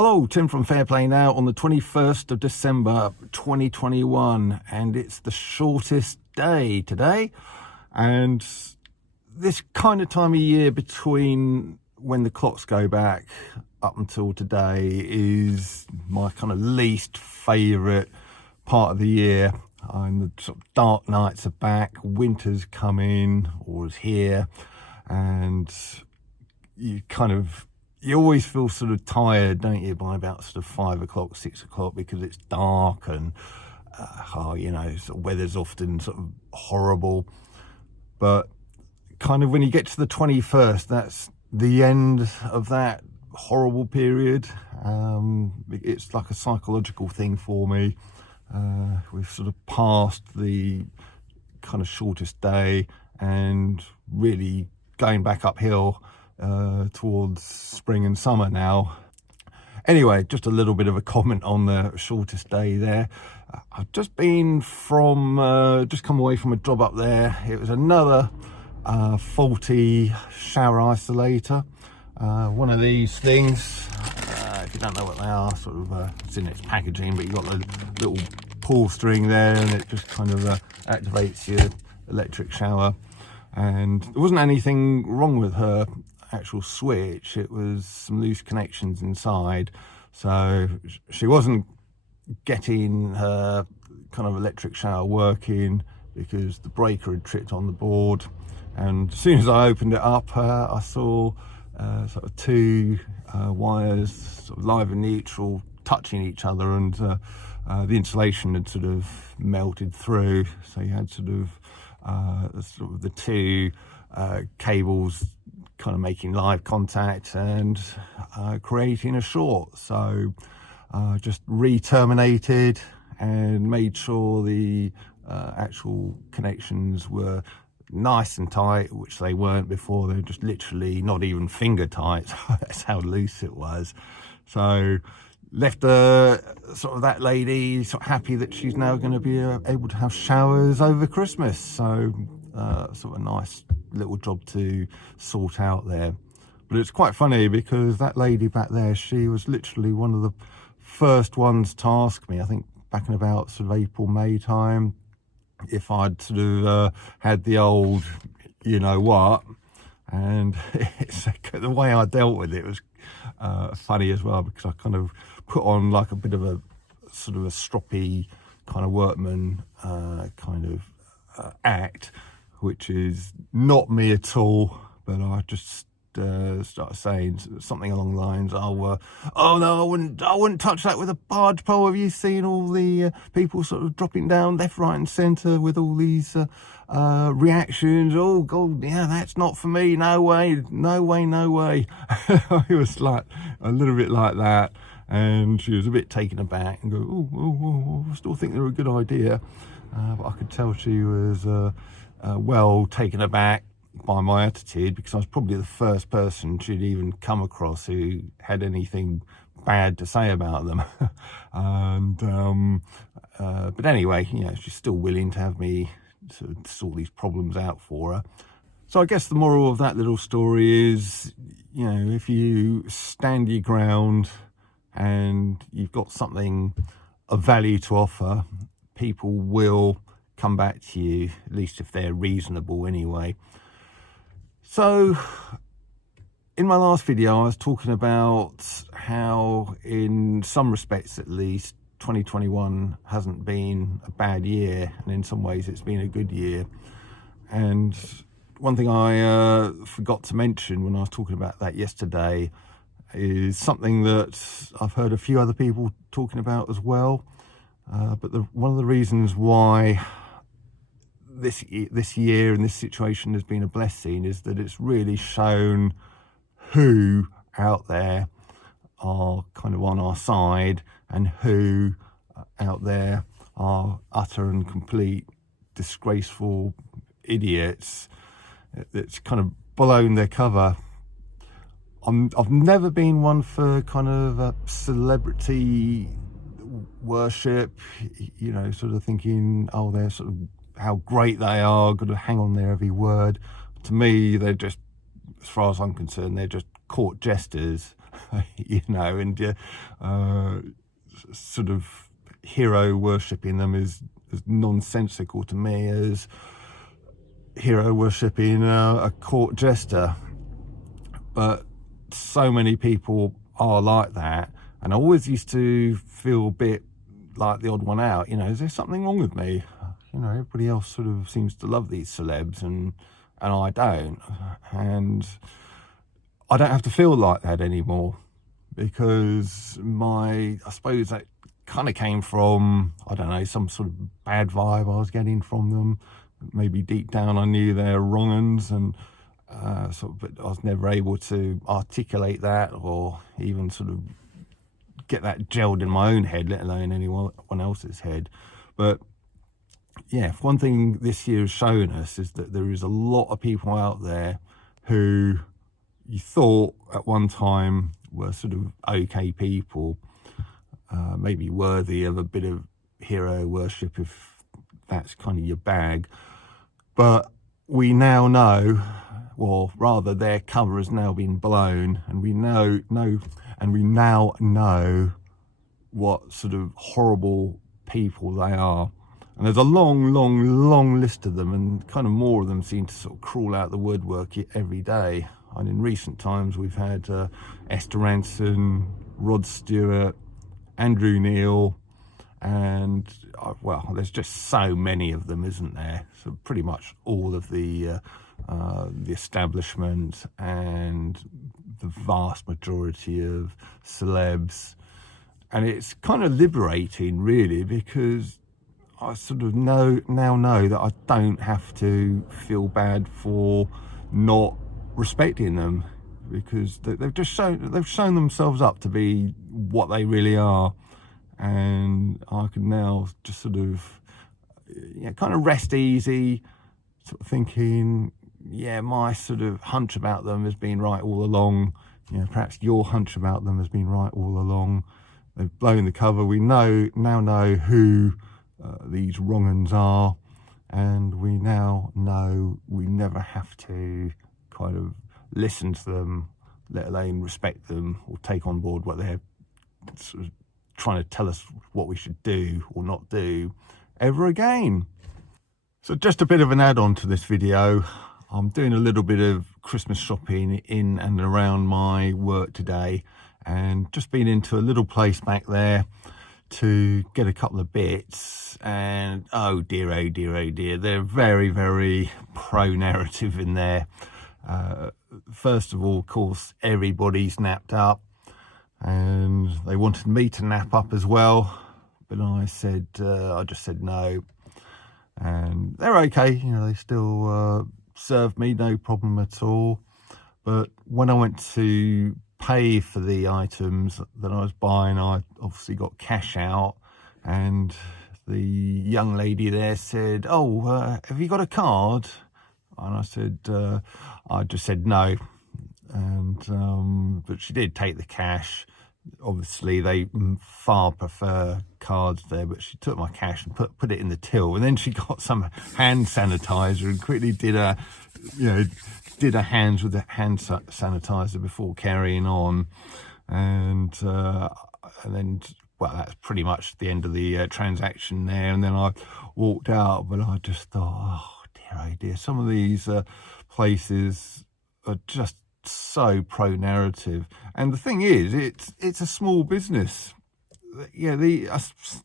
Hello, Tim from Fairplay now on the 21st of December 2021, and it's the shortest day today. And this kind of time of year between when the clocks go back up until today is my kind of least favourite part of the year. The sort of dark nights are back, winter's coming or is here, and you always feel sort of tired, don't you, by about sort of 5 o'clock, 6 o'clock, because it's dark and sort of weather's often sort of horrible. But kind of when you get to the 21st, that's the end of that horrible period. It's like a psychological thing for me. We've sort of passed the kind of shortest day and really going back uphill towards spring and summer now. Anyway, just a little bit of a comment on the shortest day there. I've just come away from a job up there. It was another faulty shower isolator. One of these things, if you don't know what they are, sort of it's in its packaging, but you've got the little pull string there and it just kind of activates your electric shower. And there wasn't anything wrong with her actual switch, it was some loose connections inside, so she wasn't getting her kind of electric shower working because the breaker had tripped on the board. And as soon as I opened it up, I saw sort of two wires, sort of live and neutral, touching each other, and the insulation had sort of melted through, so you had sort of the two cables kind of making live contact and creating a short. So just re-terminated and made sure the actual connections were nice and tight, which they weren't before. They were just literally not even finger tight. That's how loose it was. So left that lady sort of happy that she's now going to be able to have showers over Christmas. So sort of a nice little job to sort out there. But it's quite funny because that lady back there, she was literally one of the first ones to ask me, I think back in about sort of April, May time, if I'd sort of had the old you know what. And the way I dealt with it was funny as well, because I kind of put on like a bit of a sort of a stroppy kind of workman act, which is not me at all. But I just started saying something along the lines, oh no, I wouldn't touch that with a barge pole. Have you seen all the people sort of dropping down left, right and centre with all these reactions? Oh God, yeah, that's not for me. No way. It was like a little bit like that, and she was a bit taken aback and go, oh, I still think they're a good idea. But I could tell she was well taken aback by my attitude, because I was probably the first person she'd even come across who had anything bad to say about them. But anyway, you know, she's still willing to have me to sort these problems out for her. So I guess the moral of that little story is, you know, if you stand your ground and you've got something of value to offer, people will come back to you, at least if they're reasonable anyway. So in my last video, I was talking about how, in some respects at least, 2021 hasn't been a bad year, and in some ways it's been a good year. And one thing I forgot to mention when I was talking about that yesterday is something that I've heard a few other people talking about as well. But one of the reasons why this year and this situation has been a blessing is that it's really shown who out there are kind of on our side and who out there are utter and complete disgraceful idiots that's kind of blown their cover. I've never been one for kind of a celebrity worship, you know, sort of thinking, oh, they're sort of how great they are, got to hang on their every word. To me, they're just, as far as I'm concerned, they're just court jesters. you know, and sort of hero worshipping them is as nonsensical to me as hero worshipping a court jester. But so many people are like that, and I always used to feel a bit like the odd one out. You know, is there something wrong with me? You know, everybody else sort of seems to love these celebs, and I don't. And I don't have to feel like that anymore, because I suppose that kind of came from, I don't know, some sort of bad vibe I was getting from them. Maybe deep down I knew they're wrong uns, and but I was never able to articulate that or even sort of get that gelled in my own head, let alone anyone else's head. But yeah, one thing this year has shown us is that there is a lot of people out there who you thought at one time were sort of okay people, maybe worthy of a bit of hero worship if that's kind of your bag. But we now know, or rather their cover has now been blown, and we now know what sort of horrible people they are. And there's a long list of them, and kind of more of them seem to sort of crawl out the woodwork every day. And in recent times we've had Esther Ranson, Rod Stewart, Andrew Neil, and well, there's just so many of them, isn't there? So pretty much all of the establishment and the vast majority of celebs. And it's kind of liberating, really, because I sort of now know that I don't have to feel bad for not respecting them, because they've shown themselves up to be what they really are. And I can now just sort of kind of rest easy, sort of thinking, yeah, my sort of hunch about them has been right all along. You know, perhaps your hunch about them has been right all along. They've blown the cover. We now know who these wrong-uns are, and we now know we never have to kind of listen to them, let alone respect them or take on board what they're sort of trying to tell us what we should do or not do ever again. So just a bit of an add-on to this video. I'm doing a little bit of Christmas shopping in and around my work today, and just been into a little place back there to get a couple of bits, and oh dear, they're very pro-narrative in there. First of all, of course, everybody's napped up, and they wanted me to nap up as well, but I just said no. And they're okay, you know, they still served me, no problem at all. But when I went to pay for the items that I was buying, I obviously got cash out, and the young lady there said, oh, have you got a card? And I said, I just said no. And but she did take the cash. Obviously they far prefer cards there, but she took my cash and put it in the till, and then she got some hand sanitizer and quickly did her hands with the hand sanitizer before carrying on. And then, well, that's pretty much the end of the transaction there. And then I walked out, but I just thought, oh dear, some of these places are just so pro-narrative. And the thing is, it's a small business. Yeah, the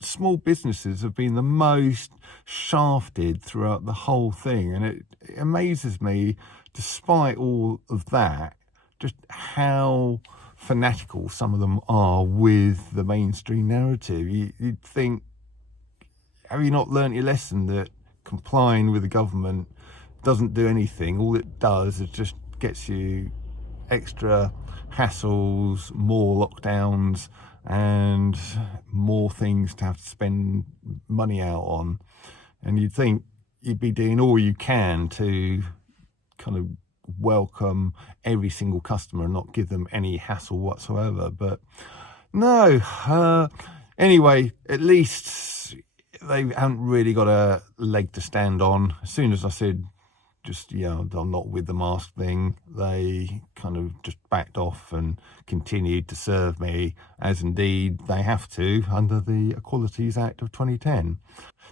small businesses have been the most shafted throughout the whole thing, and it amazes me, despite all of that, just how fanatical some of them are with the mainstream narrative. You'd think, have you not learnt your lesson that complying with the government doesn't do anything? All it does is just gets you extra hassles, more lockdowns, and more things to have to spend money out on. And you'd think you'd be doing all you can to kind of welcome every single customer and not give them any hassle whatsoever. But no. Anyway, at least they haven't really got a leg to stand on. As soon as I said, just, I'm not with the mask thing, they kind of just backed off and continued to serve me, as indeed they have to under the Equalities Act of 2010.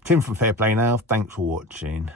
Tim from Fair Play Now, thanks for watching.